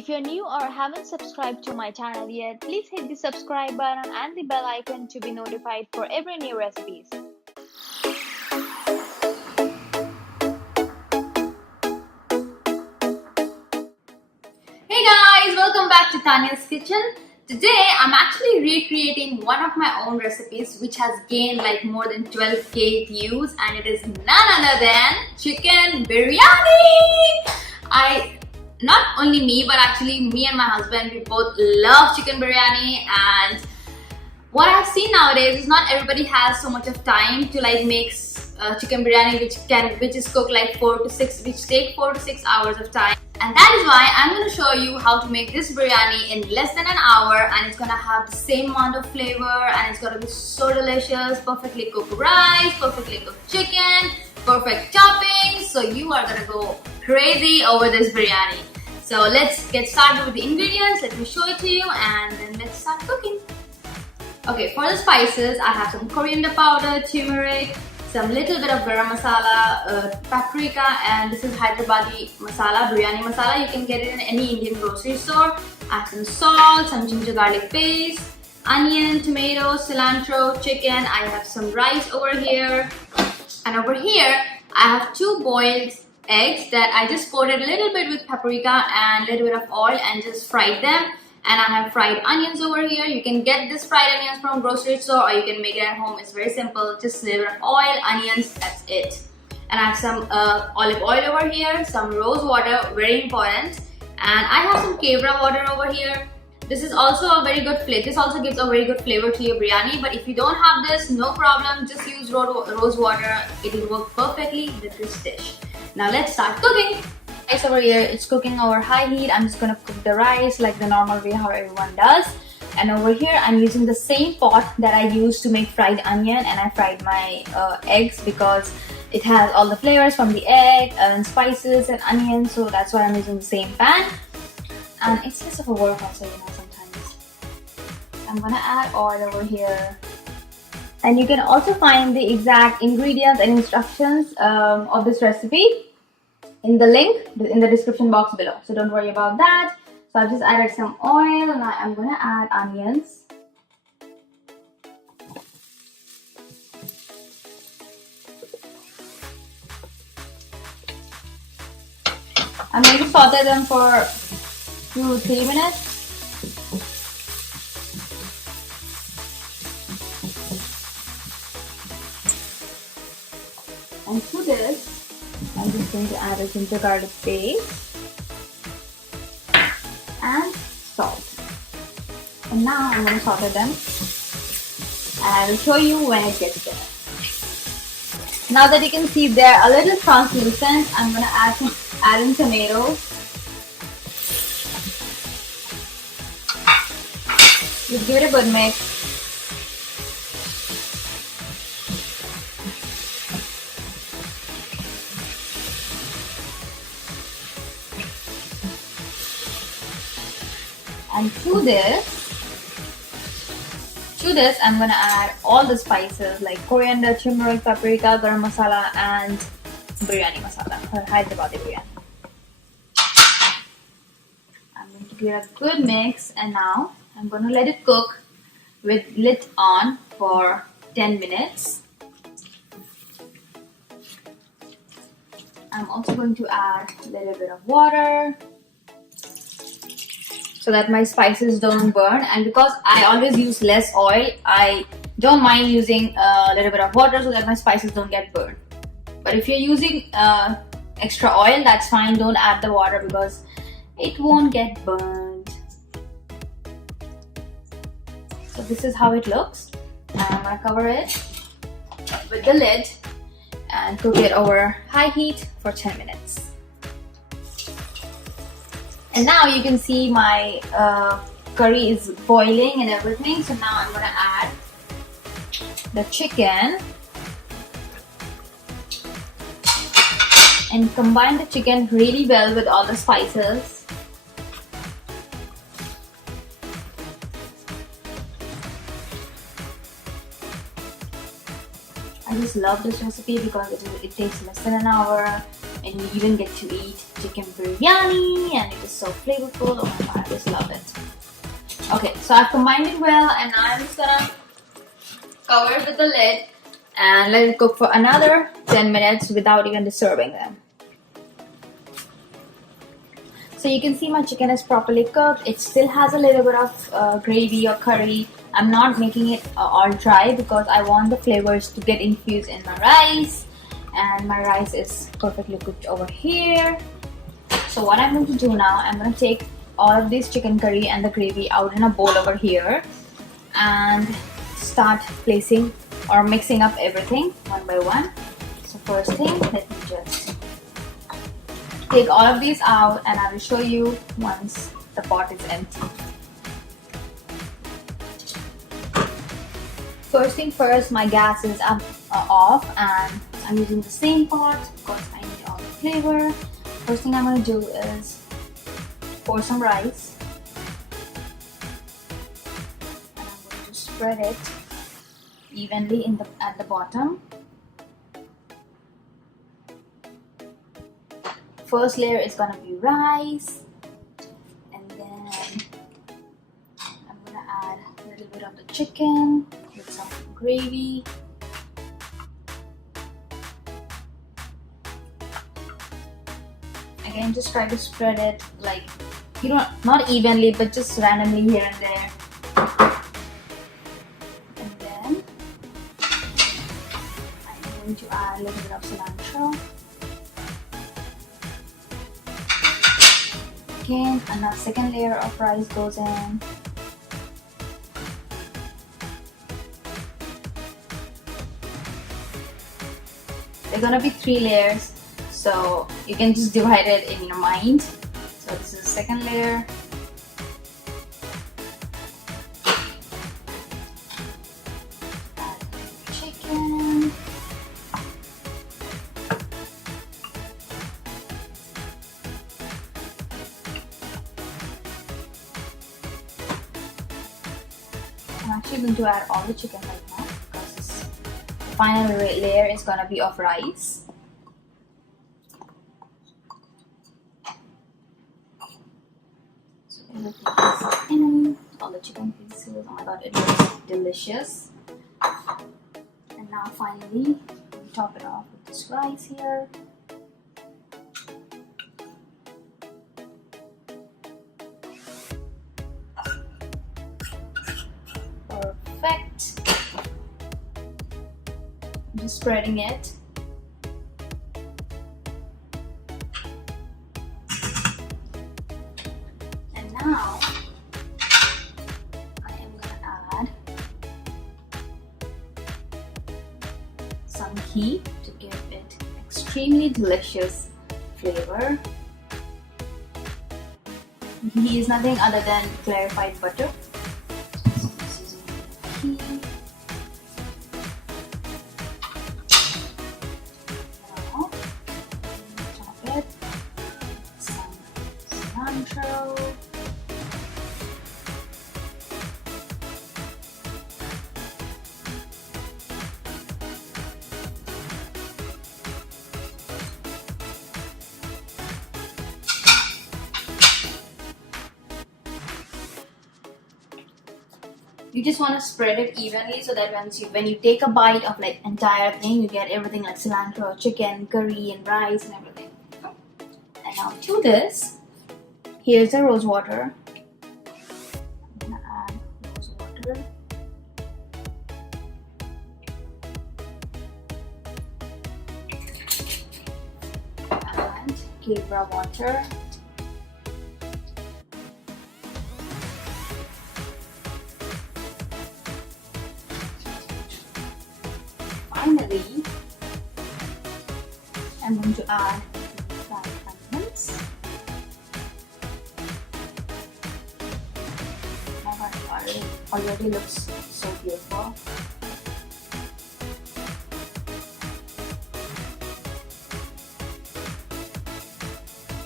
If you're new or haven't subscribed to my channel yet, please hit the subscribe button and the bell icon to be notified for every new recipes. Hey guys, welcome back to Tanya's Kitchen. Today I'm actually recreating one of my own recipes which has gained like more than 12k views, and it is none other than chicken biryani. Not only me, but actually me and my husband, we both love chicken biryani. And what I've seen nowadays is not everybody has so much of time to like make chicken biryani which is cooked like 4 to 6, which take 4 to 6 hours of time. And that is why I'm going to show you how to make this biryani in less than an hour, and it's going to have the same amount of flavor, and it's going to be so delicious. Perfectly cooked rice, perfectly cooked chicken, perfect toppings. So you are going to go crazy over this biryani. So let's get started with the ingredients. Let me show it to you and then let's start cooking. Okay, for the spices, I have some coriander powder, turmeric, some little bit of garam masala, paprika, and this is Hyderabadi masala, biryani masala. You can get it in any Indian grocery store. I have some salt, some ginger garlic paste, onion, tomatoes, cilantro, chicken. I have some rice over here. And over here, I have 2 boiled eggs that I just coated a little bit with paprika and a little bit of oil and just fried them. And I have fried onions over here. You can get this fried onions from grocery store or you can make it at home. It's very simple. Just a little bit of oil, onions, that's it. And I have some olive oil over here, some rose water, very important. And I have some kewara water over here. This is also a very good flavor. This also gives a very good flavor to your biryani. But if you don't have this, no problem. Just use rose water. It will work perfectly with this dish. Now let's start cooking. Rice over here, it's cooking over high heat. I'm just gonna cook the rice like the normal way how everyone does. And over here, I'm using the same pot that I used to make fried onion, and I fried my eggs because it has all the flavors from the egg and spices and onions. So that's why I'm using the same pan. And it's less of a work also, you know, sometimes. I'm gonna add oil over here. And you can also find the exact ingredients and instructions of this recipe in the link in the description box below. So don't worry about that. So I've just added some oil and I'm gonna add onions. I'm going to saute them for 2 to 3 minutes. And to this, I'm just going to add a ginger garlic paste and salt. And now I'm going to saute them, and I will show you when it gets there. Now that you can see they're a little translucent, I'm going to add in tomatoes. Just give it a good mix. And to this, I'm gonna add all the spices like coriander, turmeric, paprika, garam masala, and biryani masala, or Hyderabadi biryani. I'm going to give it a good mix, and now I'm going to let it cook with lid on for 10 minutes. I'm also going to add a little bit of water so that my spices don't burn. And because I always use less oil, I don't mind using a little bit of water so that my spices don't get burned. But if you're using extra oil, that's fine. Don't add the water because it won't get burned. So this is how it looks. And I'm gonna cover it with the lid and cook it over high heat for 10 minutes. And now you can see my curry is boiling and everything. So now I'm gonna add the chicken and combine the chicken really well with all the spices. I just love this recipe because it takes less than an hour. and you even get to eat chicken biryani, and it is so flavorful. Oh my god, I just love it. Okay, so I've combined it well, and now I'm just gonna cover it with the lid and let it cook for another 10 minutes without even disturbing them. So you can see my chicken is properly cooked. It still has a little bit of gravy or curry. I'm not making it all dry because I want the flavors to get infused in my rice. And my rice is perfectly cooked over here. So what I'm going to do now, I'm going to take all of this chicken curry and the gravy out in a bowl over here and start placing or mixing up everything one by one. So first thing, let me just take all of these out, and I will show you once the pot is empty. First thing first, my gas is off, and I'm using the same pot because I need all the flavor. First thing I'm going to do is pour some rice, and I'm going to spread it evenly at the bottom. First layer is gonna be rice, and then I'm gonna add a little bit of the chicken with some gravy. Again, just try to spread it like, you know, not evenly, but just randomly here and there. And then I'm going to add a little bit of cilantro. Again, another second layer of rice goes in. There are gonna be 3 layers, so you can just divide it in your mind. So this is the second layer. Add chicken. I'm actually going to add all the chicken right now because this final layer is going to be of rice. So in all the chicken pieces. Oh my god, it looks delicious. And now finally, we top it off with this rice here. Perfect. I'm just spreading it. And now I am going to add some ghee to give it extremely delicious flavor. Ghee is nothing other than clarified butter. Now, top it with some cilantro. You just want to spread it evenly so that when you take a bite of like entire thing, you get everything like cilantro, chicken, curry, and rice and everything. And now to this, here's the rose water. I'm gonna add rose water. And kewara water. Finally, I'm going to add fried onions. Oh my god, it already looks so beautiful.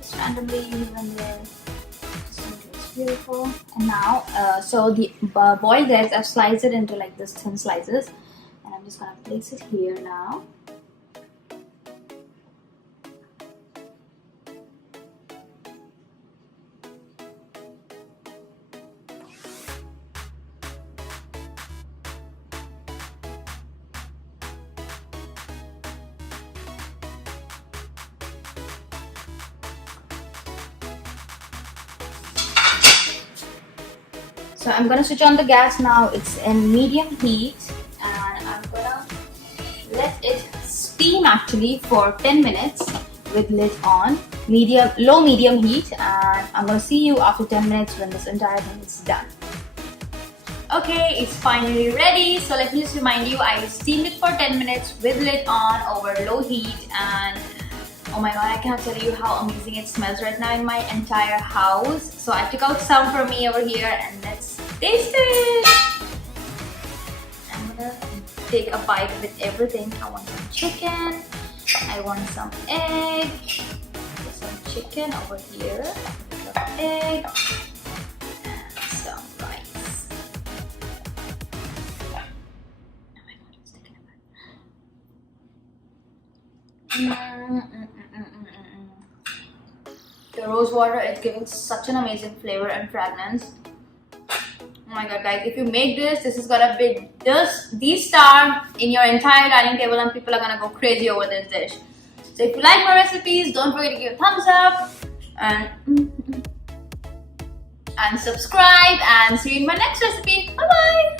Just randomly even there. It's beautiful. And now, so the boiled eggs, I've sliced it into like this thin slices. And I'm just gonna place it here now. So I'm gonna switch on the gas now. It's in medium heat, and I'm gonna let it steam actually for 10 minutes with lid on, low medium heat, and I'm gonna see you after 10 minutes when this entire thing is done. Okay, it's finally ready. So let me just remind you, I steamed it for 10 minutes with lid on over low heat, and oh my god, I cannot tell you how amazing it smells right now in my entire house. So I took out some for me over here, and let's taste it. I'm gonna take a bite with everything. I want some chicken, I want some egg, some chicken over here, some egg, and some rice. Oh my god, it's taking a bite. The rose water is giving such an amazing flavor and fragrance. Oh my god, guys, if you make this is gonna be the star in your entire dining table, and people are gonna go crazy over this dish. So if you like my recipes, don't forget to give a thumbs up and subscribe, and see you in my next recipe. Bye bye.